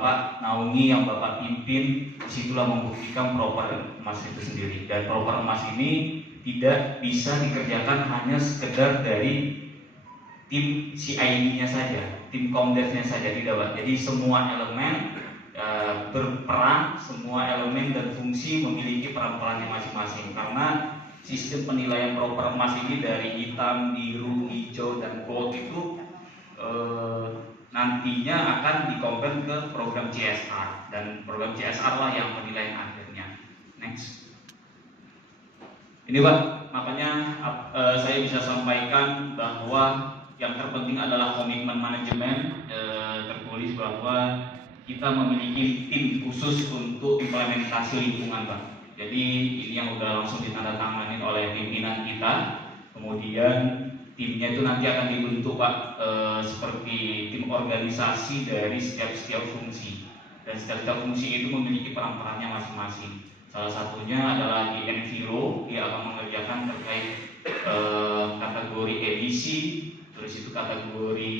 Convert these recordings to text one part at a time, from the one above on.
Bapak naungi, yang Bapak pimpin, disitulah membuktikan proper emas itu sendiri. Dan proper emas ini tidak bisa dikerjakan hanya sekedar dari tim CID-nya saja, tim Komdevnya saja, tidak Pak. Jadi semua elemen berperan, semua elemen dan fungsi memiliki peran-perannya masing-masing. Karena sistem penilaian proper emas ini dari hitam, biru, hijau, dan gold itu nantinya akan dikompar ke program CSR, dan program CSR lah yang penilaian akhirnya. Next. Ini Pak, makanya saya bisa sampaikan bahwa yang terpenting adalah komitmen manajemen. Tertulis bahwa kita memiliki tim khusus untuk implementasi lingkungan Pak. Jadi ini yang udah langsung ditandatangani oleh pimpinan kita. Kemudian timnya itu nanti akan dibentuk Pak, seperti tim organisasi dari setiap fungsi. Dan setiap fungsi itu memiliki peran-perannya masing-masing. Salah satunya adalah di Enviro, dia akan mengerjakan terkait kategori emisi, terus itu kategori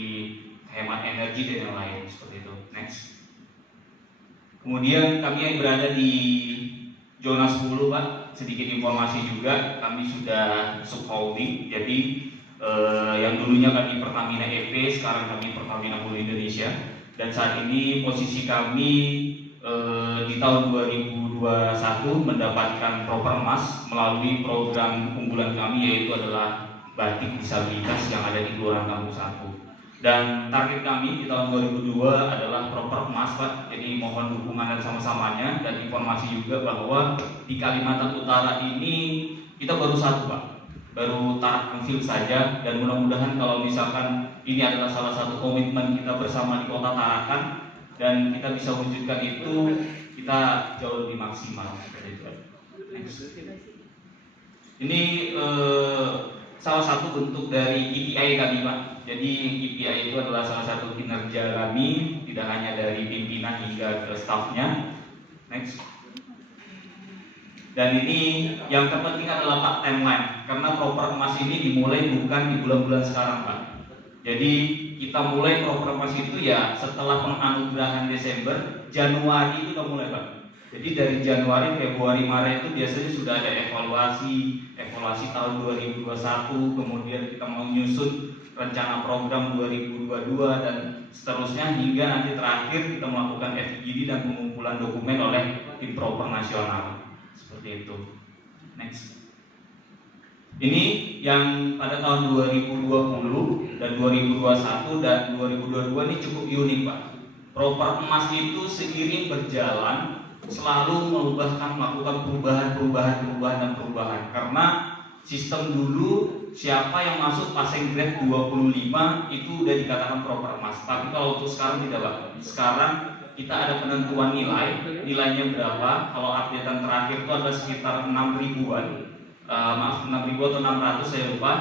hemat energi dan yang lain seperti itu. Next. Kemudian kami yang berada di zona 10 Pak, sedikit informasi juga, kami sudah subholding. Jadi yang dulunya kami Pertamina EP, sekarang kami Pertamina Hulu Indonesia. Dan saat ini posisi kami di tahun 2021 mendapatkan proper emas melalui program unggulan kami, yaitu adalah batik disabilitas yang ada di Kelurahan Kampung 1. Dan target kami di tahun 2002 adalah proper emas Pak. Jadi mohon dukungan dan sama-samanya. Dan informasi juga bahwa di Kalimantan Utara ini kita baru satu Pak, baru Tarakan Field saja. Dan mudah-mudahan kalau misalkan ini adalah salah satu komitmen kita bersama di Kota Tarakan dan kita bisa wujudkan itu, kita jauh lebih maksimal. Ini salah satu bentuk dari KPI kami Pak. Jadi KPI itu adalah salah satu kinerja kami, tidak hanya dari pimpinan hingga ke stafnya. Next. Dan ini yang terpenting adalah Pak, timeline. Karena proper emas ini dimulai bukan di bulan-bulan sekarang Pak. Jadi kita mulai proper emas itu ya setelah penganugerahan Desember, Januari itu kita mulai Pak. Jadi dari Januari, Februari, Maret itu biasanya sudah ada evaluasi tahun 2021, kemudian kita menyusun rencana program 2022 dan seterusnya hingga nanti terakhir kita melakukan FGD dan pengumpulan dokumen oleh tim proper nasional. Seperti itu. Next. Ini yang pada tahun 2020 dan 2021 dan 2022 ini cukup unik Pak. Proper emas itu seiring berjalan selalu melakukan perubahan. Karena sistem dulu siapa yang masuk passing grade 25 itu udah dikatakan proper emas. Tapi kalau untuk sekarang tidak Pak. Sekarang kita ada penentuan nilainya berapa. Kalau updatean terakhir itu ada sekitar 6.000-an. 6.000 atau 600 saya lupa.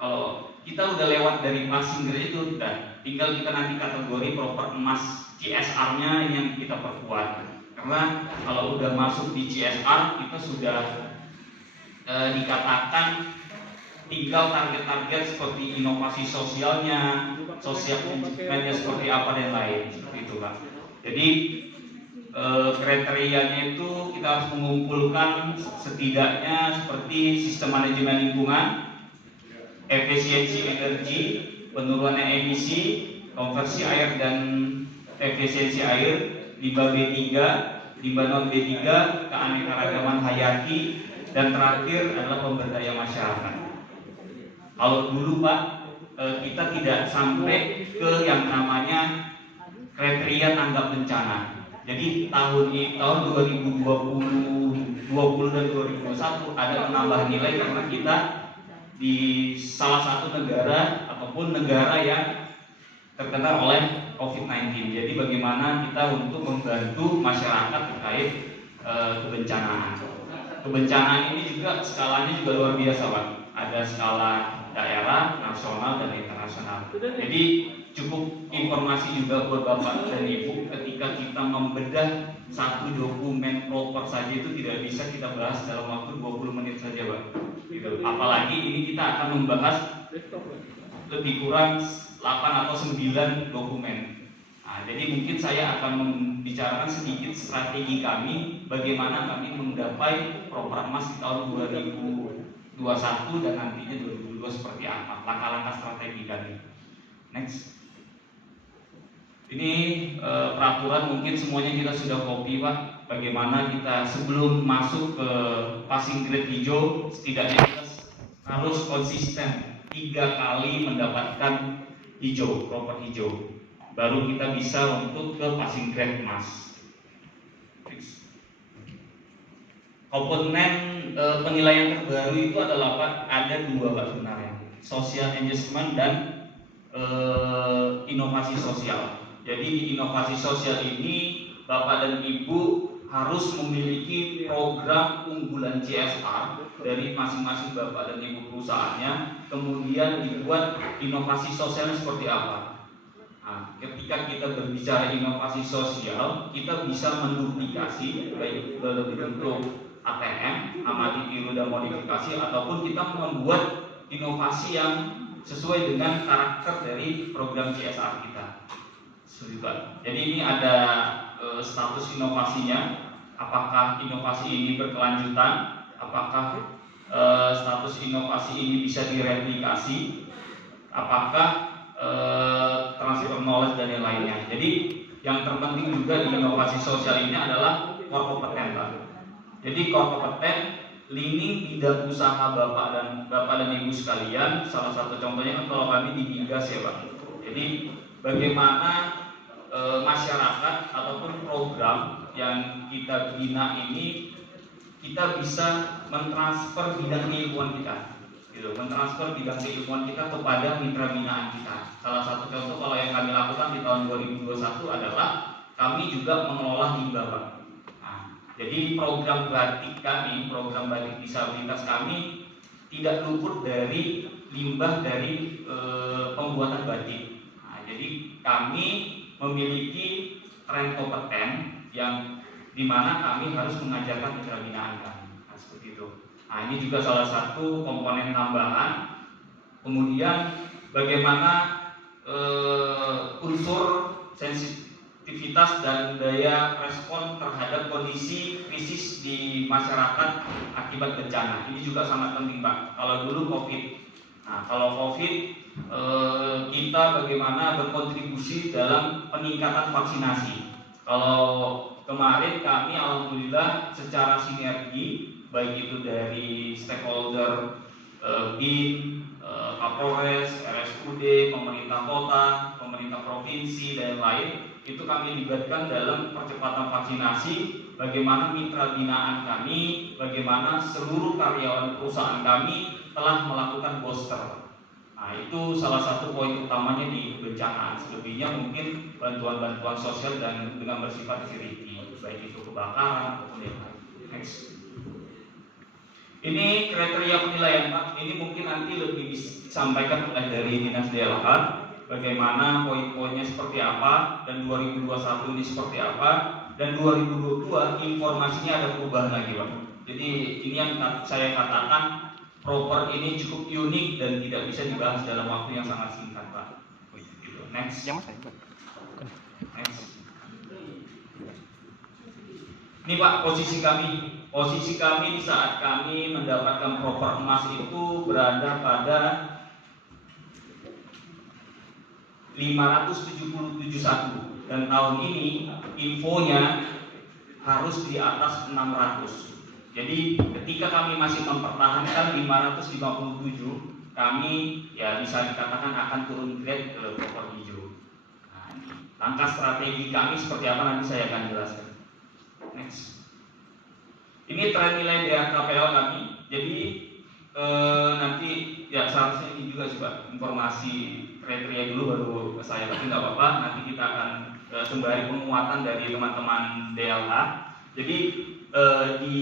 Kalau kita udah lewat dari passing grade itu udah tinggal kita nanti kategori proper emas CSR-nya yang kita perkuat. Karena kalau udah masuk di CSR kita sudah dikatakan tinggal target-target seperti inovasi sosialnya, sosial manajemennya seperti apa dan lain seperti itu Pak. Jadi kriterianya itu kita harus mengumpulkan setidaknya seperti sistem manajemen lingkungan, efisiensi energi, penurunan emisi, konversi air dan efisiensi air, limbah B3, limbah non B3, keanekaragaman hayati, dan terakhir adalah pemberdayaan masyarakat. Kalau dulu Pak, kita tidak sampai ke yang namanya kriteria tanggap bencana. Jadi tahun 2020 dan 2021 ada penambahan nilai karena kita di salah satu negara ataupun negara yang terkena oleh COVID-19. Jadi bagaimana kita untuk membantu masyarakat terkait kebencanaan. Kebencanaan ini juga skalanya juga luar biasa Pak. Ada skala daerah, nasional, dan internasional. Jadi cukup informasi juga buat Bapak dan Ibu ketika kita membedah satu dokumen proper saja itu tidak bisa kita bahas dalam waktu 20 menit saja Pak. Gitu. Apalagi ini kita akan membahas lebih kurang 8 atau 9 dokumen. Nah, jadi mungkin saya akan membicarakan sedikit strategi kami bagaimana kami menggapai Propermas di tahun 2021 dan nantinya 2022 seperti apa, langkah-langkah strategi kami. Next. Ini peraturan mungkin semuanya kita sudah copy Pak. Bagaimana kita sebelum masuk ke passing grade hijau setidaknya kita harus konsisten 3 kali mendapatkan hijau, proper hijau. Baru kita bisa untuk ke passing grade emas. Komponen penilaian terbaru itu adalah Pak, ada 2 Pak sebenarnya, social engagement dan inovasi sosial. Jadi di inovasi sosial ini Bapak dan Ibu harus memiliki program unggulan CSR dari masing-masing Bapak dan Ibu perusahaannya, kemudian dibuat inovasi sosialnya seperti apa. Nah, ketika kita berbicara inovasi sosial, kita bisa menduplikasi baik dalam bentuk ATM, amati, tiru dan modifikasi, ataupun kita membuat inovasi yang sesuai dengan karakter dari program CSR kita. Jadi ini ada status inovasinya, apakah inovasi ini berkelanjutan, apakah status inovasi ini bisa direplikasi, apakah transfer knowledge dan yang lainnya. Jadi yang terpenting juga di inovasi sosial ini adalah core kompeten. Jadi core kompeten lini bidang usaha Bapak dan Ibu sekalian. Salah satu contohnya kan kalau kami di Migas ya Pak. Jadi bagaimana masyarakat ataupun program yang kita bina ini kita bisa mentransfer bidang keilmuan kita, gitu, mentransfer bidang keilmuan kita kepada mitra binaan kita. Salah satu contoh kalau yang kami lakukan di tahun 2021 adalah kami juga mengelola limbah Pak. Nah, jadi program batik kami, program batik disabilitas kami tidak luput dari limbah dari pembuatan batik. Nah, jadi kami memiliki tren kompeten yang dimana kami harus mengajarkan mitra binaan kami. Nah, seperti itu. Nah, ini juga salah satu komponen tambahan. Kemudian bagaimana unsur sensitivitas dan daya respon terhadap kondisi krisis di masyarakat akibat bencana. Ini juga sangat penting Pak. Kalau dulu COVID, nah kalau COVID kita bagaimana berkontribusi dalam peningkatan vaksinasi. Kalau kemarin kami alhamdulillah secara sinergi baik itu dari stakeholder BIN, Kapolres, RSUD, pemerintah kota, pemerintah provinsi dan lain, itu kami libatkan dalam percepatan vaksinasi. Bagaimana mitra binaan kami, bagaimana seluruh karyawan perusahaan kami telah melakukan booster. Nah, itu salah satu poin utamanya di kebencanaan. Selebihnya mungkin bantuan-bantuan sosial dan dengan bersifat charity, baik itu kebakaran ataupun yang lain. Next. Ini kriteria penilaian Pak. Ini mungkin nanti lebih disampaikan oleh dari Dinas DLH. Bagaimana poin-poinnya seperti apa dan 2021 ini seperti apa dan 2022 informasinya ada perubahan lagi Pak. Jadi ini yang saya katakan proper ini cukup unik dan tidak bisa dibahas dalam waktu yang sangat singkat Pak. Gitu. Next. Next. Ini Pak posisi kami. Posisi kami di saat kami mendapatkan proper emas itu berada pada 577 dan tahun ini infonya harus di atas 600. Jadi ketika kami masih mempertahankan 557, kami ya bisa dikatakan akan turun grade ke proper hijau. Nah, langkah strategi kami seperti apa nanti saya akan jelaskan. Next. Ini tren nilai DRKPL kami. Jadi nanti ya seharusnya ini juga coba informasi kriteria dulu baru ke saya, tapi nggak apa-apa. Nanti kita akan sembari penguatan dari teman-teman DLH. Jadi di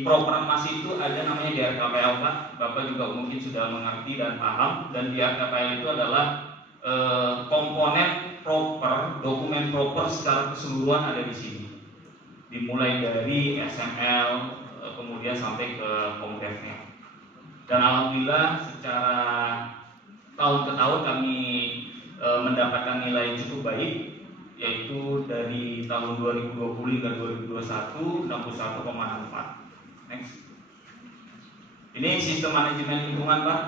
Propermas itu ada namanya DRKPL Pak. Bapak juga mungkin sudah mengerti dan paham. Dan DRKPL itu adalah komponen proper, dokumen proper secara keseluruhan ada di sini. Dimulai dari SML, kemudian sampai ke Komdevnya. Dan alhamdulillah secara tahun ke tahun kami mendapatkan nilai cukup baik. yaitu dari tahun 2020 hingga 2021 61,64. Next. Ini sistem manajemen lingkungan, Pak.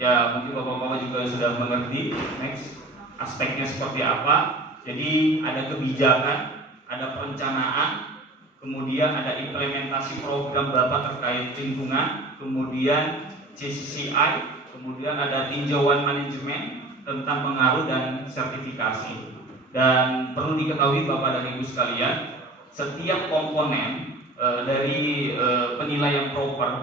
Ya, mungkin Bapak-bapak juga sudah mengerti. Next. Aspeknya seperti apa? Jadi ada kebijakan, ada perencanaan, kemudian ada implementasi program Bapak terkait lingkungan, kemudian CCCI, kemudian ada tinjauan manajemen tentang pengaruh dan sertifikasi. Dan perlu diketahui Bapak dan Ibu sekalian, setiap komponen dari penilaian proper